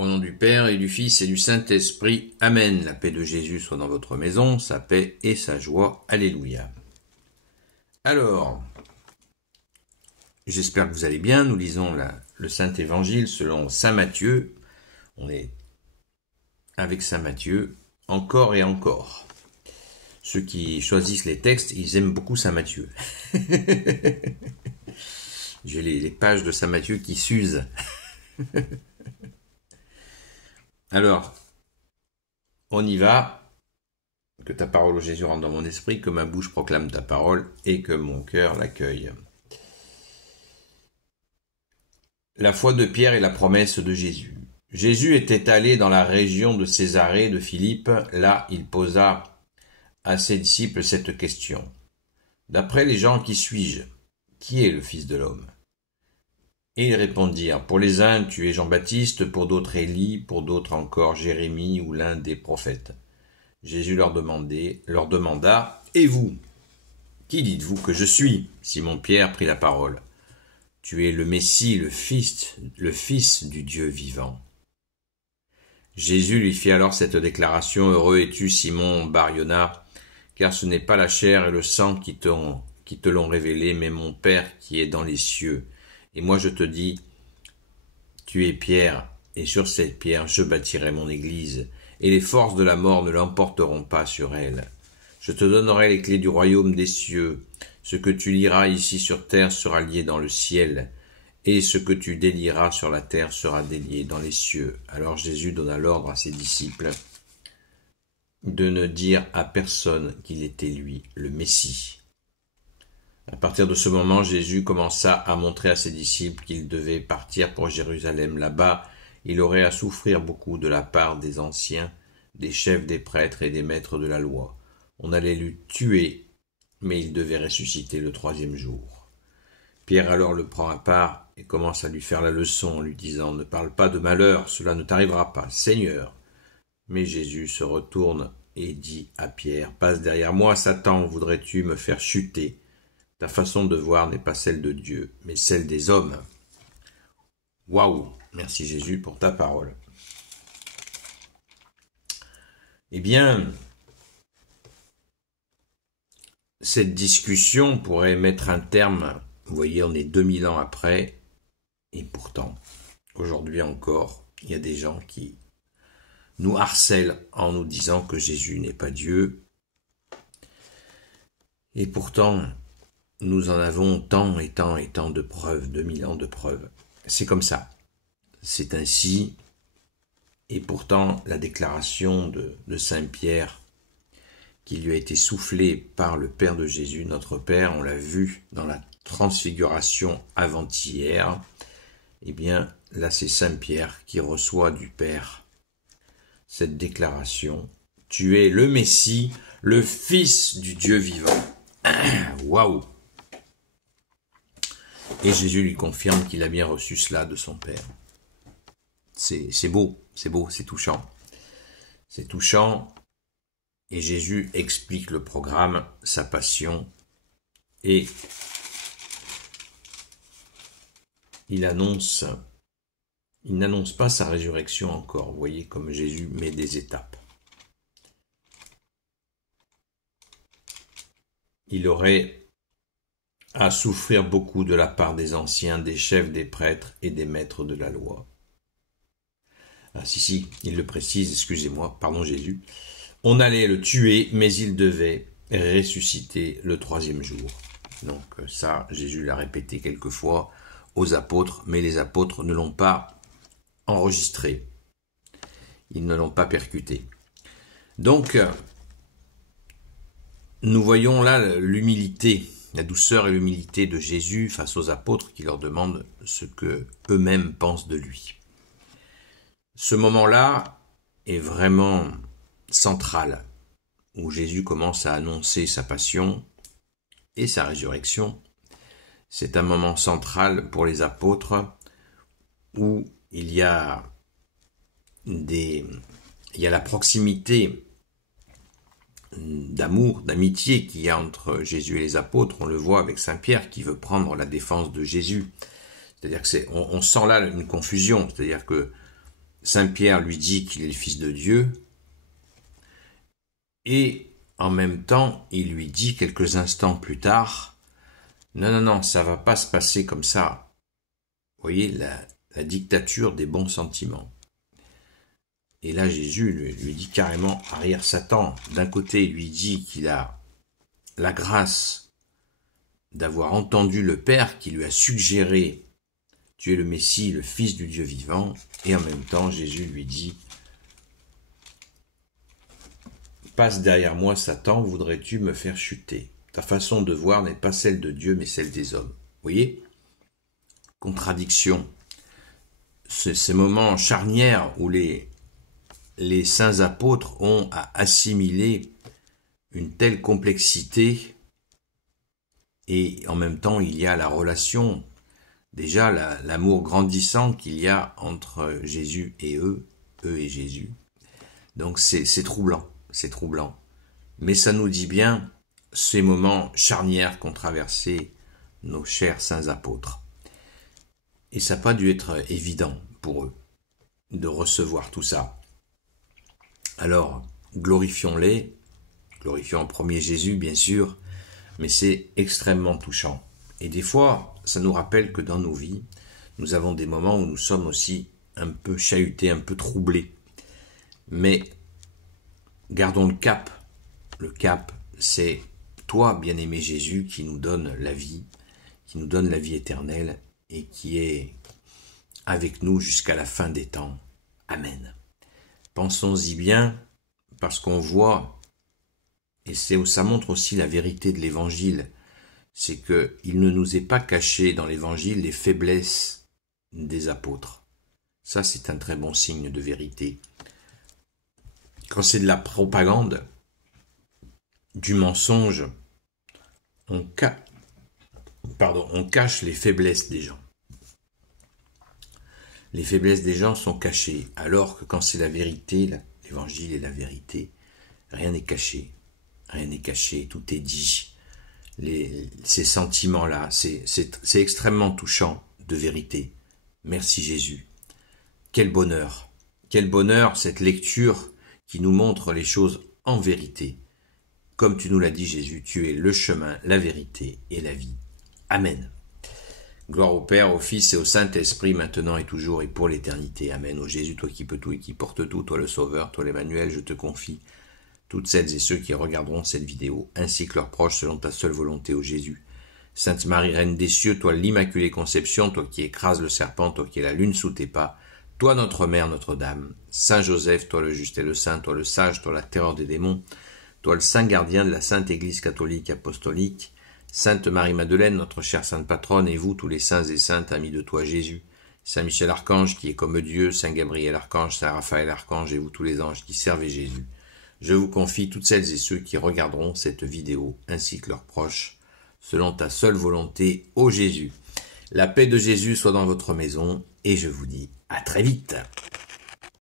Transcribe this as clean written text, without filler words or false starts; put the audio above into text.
Au nom du Père et du Fils et du Saint-Esprit. Amen. La paix de Jésus soit dans votre maison, sa paix et sa joie. Alléluia. Alors, j'espère que vous allez bien. Nous lisons le Saint-Évangile selon Saint Matthieu. On est avec Saint Matthieu encore et encore. Ceux qui choisissent les textes, ils aiment beaucoup Saint Matthieu. J'ai les pages de Saint Matthieu qui s'usent. Alors, on y va. Que ta parole, ô Jésus, rentre dans mon esprit, que ma bouche proclame ta parole et que mon cœur l'accueille. La foi de Pierre et la promesse de Jésus. Jésus était allé dans la région de Césarée de Philippe. Là, il posa à ses disciples cette question. D'après les gens, qui suis-je? Qui est le Fils de l'homme? Et ils répondirent, pour les uns, tu es Jean-Baptiste, pour d'autres Élie, pour d'autres encore Jérémie ou l'un des prophètes. Jésus leur demanda, et vous? Qui dites-vous que je suis? Simon-Pierre prit la parole. Tu es le Messie, le Fils du Dieu vivant. Jésus lui fit alors cette déclaration, heureux es-tu, Simon Bar-Yona, car ce n'est pas la chair et le sang qui te l'ont révélé, mais mon Père qui est dans les cieux. Et moi je te dis, tu es Pierre, et sur cette pierre je bâtirai mon église, et les forces de la mort ne l'emporteront pas sur elle. Je te donnerai les clés du royaume des cieux. Ce que tu liras ici sur terre sera lié dans le ciel, et ce que tu délieras sur la terre sera délié dans les cieux. Alors Jésus donna l'ordre à ses disciples de ne dire à personne qu'il était lui, le Messie. À partir de ce moment, Jésus commença à montrer à ses disciples qu'il devait partir pour Jérusalem. Là-bas, il aurait à souffrir beaucoup de la part des anciens, des chefs des prêtres et des maîtres de la loi. On allait le tuer, mais il devait ressusciter le 3e jour. Pierre alors le prend à part et commence à lui faire la leçon en lui disant « Ne parle pas de malheur, cela ne t'arrivera pas, Seigneur !» Mais Jésus se retourne et dit à Pierre « Passe derrière moi, Satan, voudrais-tu me faire chuter ? Ta façon de voir n'est pas celle de Dieu, mais celle des hommes. » Waouh! Merci Jésus pour ta parole. Eh bien, cette discussion pourrait mettre un terme, vous voyez, on est 2000 ans après, et pourtant, aujourd'hui encore, il y a des gens qui nous harcèlent en nous disant que Jésus n'est pas Dieu. Et pourtant, nous en avons tant et tant et tant de preuves, 2000 ans de preuves. C'est comme ça. C'est ainsi. Et pourtant, la déclaration de Saint Pierre, qui lui a été soufflée par le Père de Jésus, notre Père, on l'a vu dans la transfiguration avant-hier, eh bien, là c'est Saint Pierre qui reçoit du Père cette déclaration. Tu es le Messie, le Fils du Dieu vivant. Waouh! Et Jésus lui confirme qu'il a bien reçu cela de son Père. C'est beau, c'est touchant. C'est touchant. Et Jésus explique le programme, sa passion, et il n'annonce pas sa résurrection encore. Vous voyez comme Jésus met des étapes. Il aurait à souffrir beaucoup de la part des anciens, des chefs, des prêtres et des maîtres de la loi. Ah si, il le précise, excusez-moi, pardon Jésus. On allait le tuer, mais il devait ressusciter le 3e jour. Donc ça, Jésus l'a répété quelquefois aux apôtres, mais les apôtres ne l'ont pas enregistré. Ils ne l'ont pas percuté. Donc, nous voyons là l'humilité, la douceur et l'humilité de Jésus face aux apôtres qui leur demandent ce que eux-mêmes pensent de lui. Ce moment-là est vraiment central, où Jésus commence à annoncer sa passion et sa résurrection. C'est un moment central pour les apôtres où il y a la proximité d'amour, d'amitié qu'il y a entre Jésus et les apôtres. On le voit avec Saint Pierre qui veut prendre la défense de Jésus. C'est-à-dire que on sent là une confusion, c'est-à-dire que Saint Pierre lui dit qu'il est le Fils de Dieu, et en même temps, il lui dit quelques instants plus tard, non, non, non, ça va pas se passer comme ça. Vous voyez, la dictature des bons sentiments. Et là, Jésus lui dit carrément, arrière Satan, d'un côté, il lui dit qu'il a la grâce d'avoir entendu le Père qui lui a suggéré « Tu es le Messie, le Fils du Dieu vivant », et en même temps, Jésus lui dit « Passe derrière moi, Satan, voudrais-tu me faire chuter ? Ta façon de voir n'est pas celle de Dieu, mais celle des hommes. » Vous voyez ? Contradiction. Ces moments charnières où les saints apôtres ont à assimiler une telle complexité, et en même temps il y a la relation, déjà l'amour grandissant qu'il y a entre Jésus et eux et Jésus. Donc c'est troublant, c'est troublant. Mais ça nous dit bien ces moments charnières qu'ont traversé nos chers saints apôtres. Et ça n'a pas dû être évident pour eux de recevoir tout ça. Alors, glorifions-les, glorifions en premier Jésus, bien sûr, mais c'est extrêmement touchant. Et des fois, ça nous rappelle que dans nos vies, nous avons des moments où nous sommes aussi un peu chahutés, un peu troublés. Mais gardons le cap. Le cap, c'est toi, bien-aimé Jésus, qui nous donne la vie éternelle et qui est avec nous jusqu'à la fin des temps. Amen. Pensons-y bien, parce qu'on voit, et ça montre aussi la vérité de l'Évangile, c'est qu'il ne nous est pas caché dans l'Évangile les faiblesses des apôtres. Ça, c'est un très bon signe de vérité. Quand c'est de la propagande, du mensonge, on cache les faiblesses des gens. Les faiblesses des gens sont cachées, alors que quand c'est la vérité, l'Évangile est la vérité, rien n'est caché. Rien n'est caché, tout est dit. Ces sentiments-là, c'est extrêmement touchant de vérité. Merci Jésus. Quel bonheur cette lecture qui nous montre les choses en vérité. Comme tu nous l'as dit Jésus, tu es le chemin, la vérité et la vie. Amen. Gloire au Père, au Fils et au Saint-Esprit, maintenant et toujours et pour l'éternité. Amen. Ô Jésus, toi qui peux tout et qui portes tout, toi le Sauveur, toi l'Emmanuel, je te confie toutes celles et ceux qui regarderont cette vidéo, ainsi que leurs proches selon ta seule volonté, ô Jésus. Sainte Marie, Reine des cieux, toi l'Immaculée Conception, toi qui écrases le serpent, toi qui es la lune sous tes pas, toi notre Mère, Notre-Dame. Saint Joseph, toi le juste et le saint, toi le sage, toi la terreur des démons, toi le saint gardien de la Sainte Église catholique apostolique, Sainte Marie-Madeleine, notre chère sainte patronne, et vous tous les saints et saintes, amis de toi Jésus, Saint Michel Archange qui est comme Dieu, Saint Gabriel Archange, Saint Raphaël Archange, et vous tous les anges qui servez Jésus. Je vous confie toutes celles et ceux qui regarderont cette vidéo, ainsi que leurs proches, selon ta seule volonté, ô Jésus. La paix de Jésus soit dans votre maison, et je vous dis à très vite.